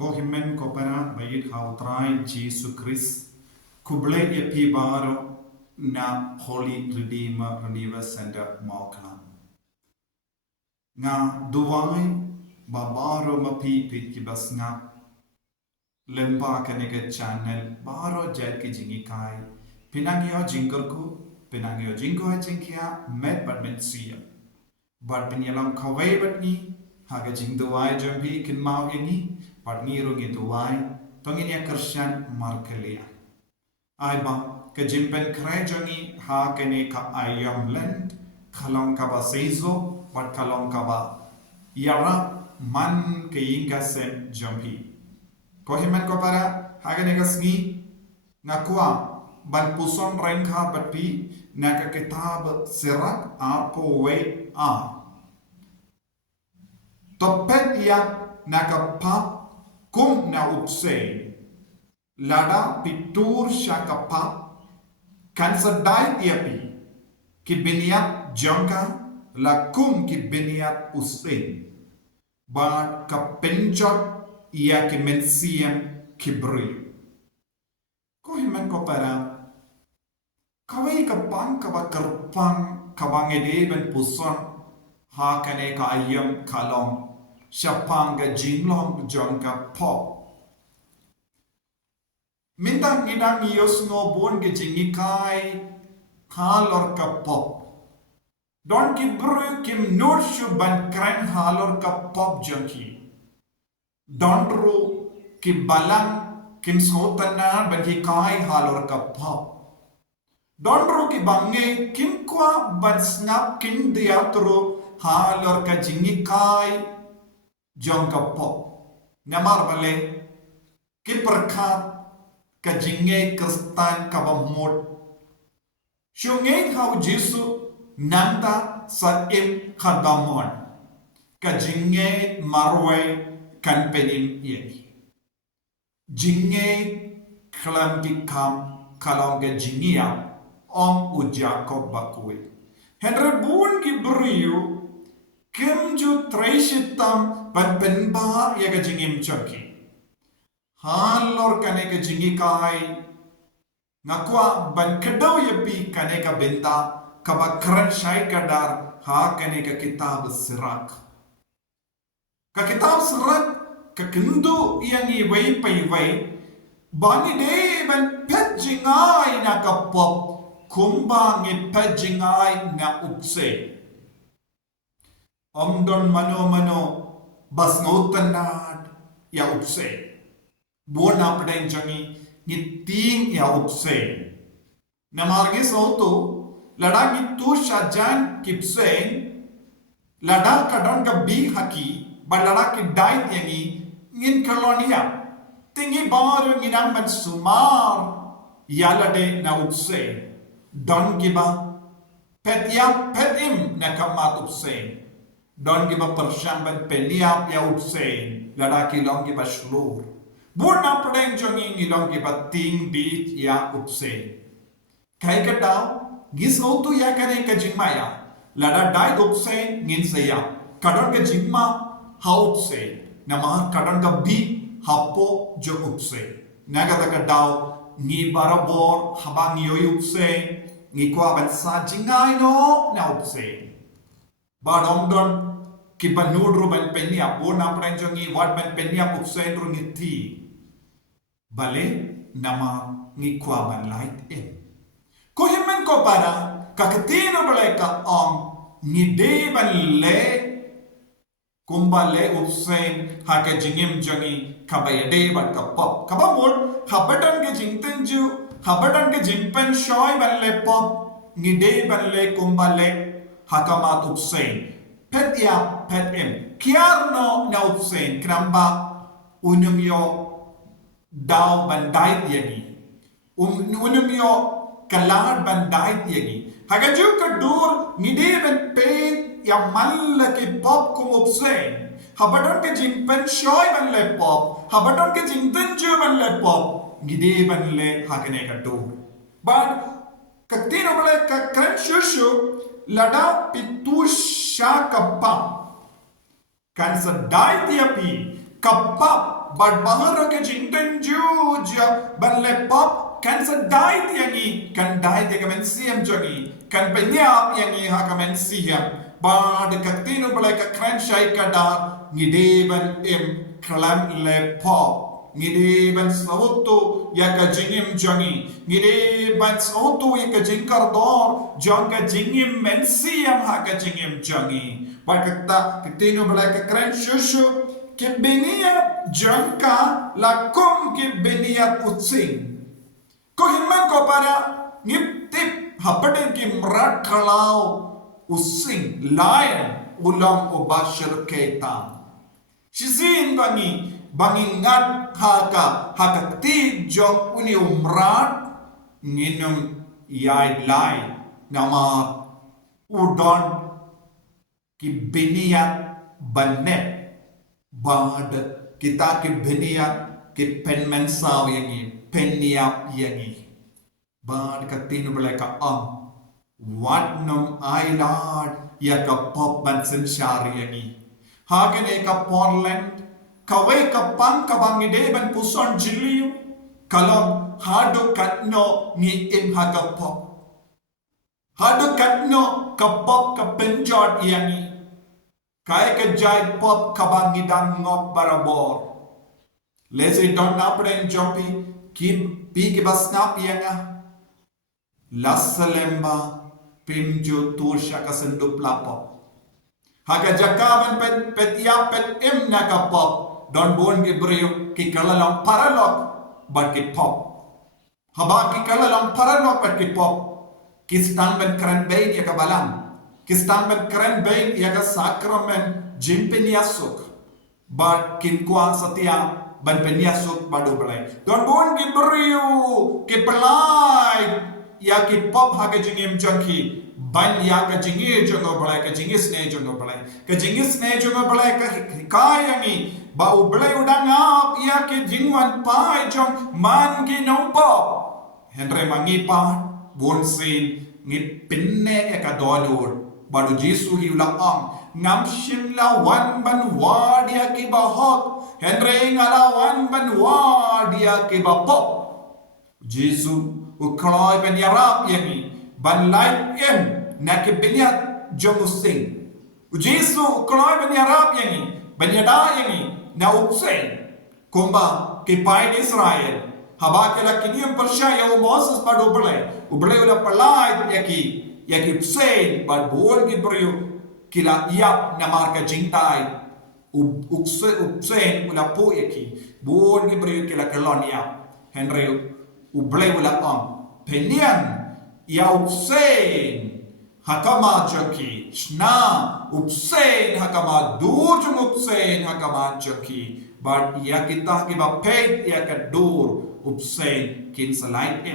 Kohimen kopera bayit hautrai Jesu Christ kuble epi baro na Holy Redeemer Center Mokna nga duwai babaro mapi pitkibas nga lemba kanega channel baro jad ki jingikai pinangyo jinggerku pinangyo jingko jingkia met badmensia bad pinyalam kawai badni haga jingduai jambi kin mau yangi Padniru gituai, tongin ya Christian markelia. Aiba, ke jimpen krejongi ha kene ka ayam lent, kalong kaba seizo, bat kalong kaba yara man ke inga sem jampi. Kohiman ko para hagane kasngi ngakwa ban puson rengha batpi naka kitab sirak apo we a. Topet ya naka pap kum na Bsein lada pitur syakapa kan sedai tiapi ki biniat jangka la kum ki biniat Bsein ba ka penjot ia ki mensiam kibri ko himan ko para kawai ka pang ka ba kerpang ka bangede ben puson ha kane ka ayam kalong Syapanga jinglong jongka pop. Minta ngidang yos ngobon ke jingikai halor ka pop. Don ki bru kim nurshu ban kren halor ka pop jongki. Don ru ki balang kim sotana ban ki kai halor ka pop. Don ru ki bange kim kwa ban snap kim diatru halor ka jingikai jongka pop namar bale ki perkat ka jinge kristan ka bamot syunge hau Jesu nanta sa im khadamon ka jinge marwe kan penim yeki jinge klam ki kam kalong ka jingia om u Jacob bakwe henre bun ki briu Kim ju traishitam ban penba ya ka jingim chaki. Halor kane ka jingi kai. Ngakwa ban kedaw yapi kane ka benda kaba kran syai kadar ha kane ka kitab sirak. Ka kitab sirak ka kendu yang iway payway bani de ban pet jingai na ka pop Kumba ngi pet jingai na Bsein. Omdon mano bas ngotanad ya Bsein. Buona padain jangi ngiting ya Bsein. Namargi soto lada gitu syajan ki Bsein lada kadon ka bi haki ba lada ki dait yangi ngin kolonia tingi baru nginam ban sumar ya lade na Bsein. Don giba pet im na kamat Bsein. Don giba persyamban peniap ya Bsein ladaki long giba shlur buna pradeng jongi ngilong giba ting bit ya Bsein kai kadau gis autu ya kane ka jingmaya lada dai Bsein ngin saya kadon ka jingma ha Bsein nama kadon ka bi hapo jo Bsein naga ka dau ngi barabor habang yo Bsein ngi kwa ban sa jingai no na Bsein badong don kiban nudru ban penya bona pranjongi wat ban penya Bsein ru ngiti bale nama ngikwa ban light in ko himen ko para kakatino bale ka om ngide ban le Kumba le Bsein ha ka jingim jongi kabayade ban ka pop kabamul habatan ke jingtenju habatan ke jingpen shoy ban le pop ngide ban le Kumba le hakamat Bsein pet em kiarno na Bsein kramba unumyo daw bandait yagi unumyo kalad bandait yagi hagaju kadur ngide ben pen ya malla ki pop kum Bsein habadon ke jingpen shoy ban le pop habadon ke jingtenju ban le pop ngide ban le hagane kadur but katino bale ka kran shushu lada pitusha kappa kan sedai tiapi kappa but bahara ke jingten juja ban le pop kan sedai tiangi kan dai de kamen siam jogi kan penyap yangi ha kamen siam ba de kaktino balai ka kran shai kadar ngide ban klam le pop ngide ban sauto ya ka jingim jogi ngide ban sauto ya ka jingkar dor jong ka jingim men siam ha ka jingim jogi ba kaktino balai ka kran shushu ke beniat jangka lakum ke beniat utsing ko himman ko para ngiptip hapaden ki mrat khalau using lion ulam ubashir ketam shizin bangi ngat haka ti jong uni umrat nginum yai lai nama udon ki beniat banet bad kita ke beniat ke penmensaw yangi peniap yangi bad katino belaka what nom ailad ya ka pop ban sensyari yangi hagen e ka portland kawai ka pang ka bangide ban puson jiliu kalam hadu katno ni im haga pop hadu katno ka pop ka penjot yangi kaya ke jai pop kabang ngidang ngop barabor. Lezi don napren jopi kim pi ke basnap yanga. Lassalemba pimjo tursha kasendup lapop. Haga jakaban pet im naka pop. Don bon ke brio ki kalalang paralok bat ki pop. Haba ki kalalang paralok bat ki pop. Kistan ben kran bain ya kabalang. Kistan ben keren bain yaga sakramen jim peniasuk but kim kuan satia ban peniasuk badu belai don bon ki beriu ki pelai ya ki pop ha ke jingim jangki ban ya ka jingi jongo belai ka jingis ne jongo belai ka jingis ne jongo belai ka kayangi ba u belai udang ap ya ki jingwan pai jong man ki no pop henre mangi pa bon sin ngi pinne ya ka dolur baru Jesu hiulah ngam shim la wan ban wadia ki bahok henre ngala wan ban wadia ki bapop Jesu ukloi ben yarap yami ban lai nak beniat jomusing Jesu ukloi ben yarap yami ban yada yami na Bsein Kumba ki pai Israel haba ke la kiniam percaya Moses padu ublai ula palai yaki Bsein bad bon ki brio kila iap na marka jingtai Bsein ula po yaki bon ki brio kila kelon iap henry ublay ula penian ya Bsein hakama jaki shna Bsein hakama dur jung Bsein hakama jaki bad ya kita ki ba peit ya ka dur Bsein kin salai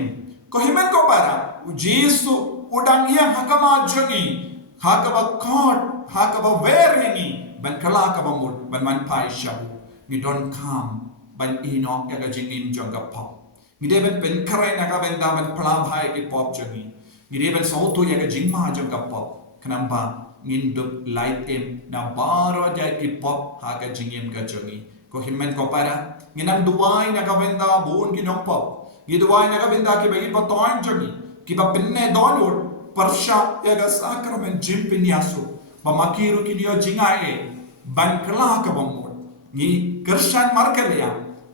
ko himen ko para Jesu udang yang hakama jungi hakaba kod hakaba werini ban kala hakaba mud ban man pai shabu ni don kam ban inok ya ga jingin jonga pop ni de ban pen kare na ga ban da ban plam hai ki pop jungi ni de ban sautu ya ga jingma jonga pop kenapa ngindup light na baro ja ki pop haga jingin ga jungi ko himmen ko para nginam duwai na ga ban da bun ki nok pop ni duwai na ga ban da ki bagi patoin jungi kiba pinne donor persha yaga sakramen jim pinyasu bamakiru kinyo jingae ban kala ka bamod ni kershan markelia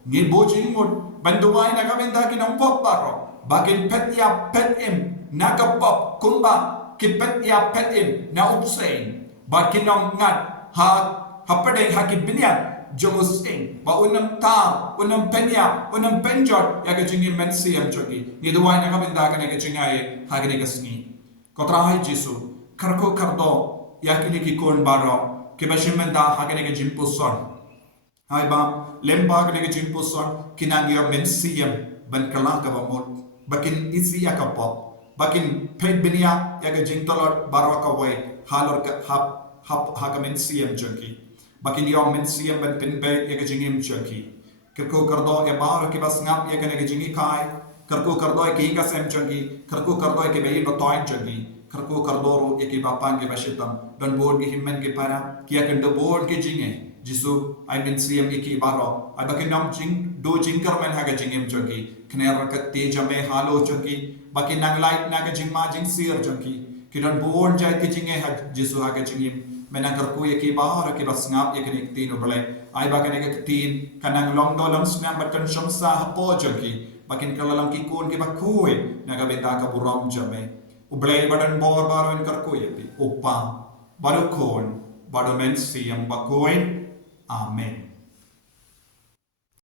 ni bojing mod banduwai na kabenda kinong pop baro bakin pet ya pet im naga pop kumba ki pet ya pet im na Bsein bakin nong ngat hapade hakibinyan Jomusing ba unam tar unam penya unam penjot ya ke jingi mensiam jogi ni duwai na kabenda ka ne ke jingai ha ke ne kasni kotrahi Jesu karko kardo ya ke ne ki kon baro ke bashimenda ha ke ne ke jimpuson hai ba lemba ke ne ke jimpuson kinang ya mensiam ban kala ka bamot bakin isi ya ka pop bakin pet benia ya ke jingtolot baro ka wai halor ka hap ha ka mensiam jogi bakin yom mensiam ban pinbe ya ke jingim jogi kerko kardo ya baro ke bas ngap ya ke ne ke jingi kai kerko kardo ke ka sem jogi kerko kardo ke bei batoin jogi kerko kardoro ya ke bapan ke bashitam dan bod ke himmen ke para kia kendo bod ke jinge Jisu ay min siyam iki baro ay bakin nam jing do jingkar men haga jingim jogi kner rakat te jame halo jogi bakin nang light naga jing ma jing sir jogi kidon born jai ti jinge ha Jisu haga jingim menangkar ku yaki bahar ki bas ngap yaki tinu belai ay bakan ek tin kanang long dolam snam batkan shamsa hapo jogi bakin kalalang ki kun ki bakui naga beta ka buram jame ublay badan bor baro en kar ku yaki upa baru kon baru men siyam bakui amen.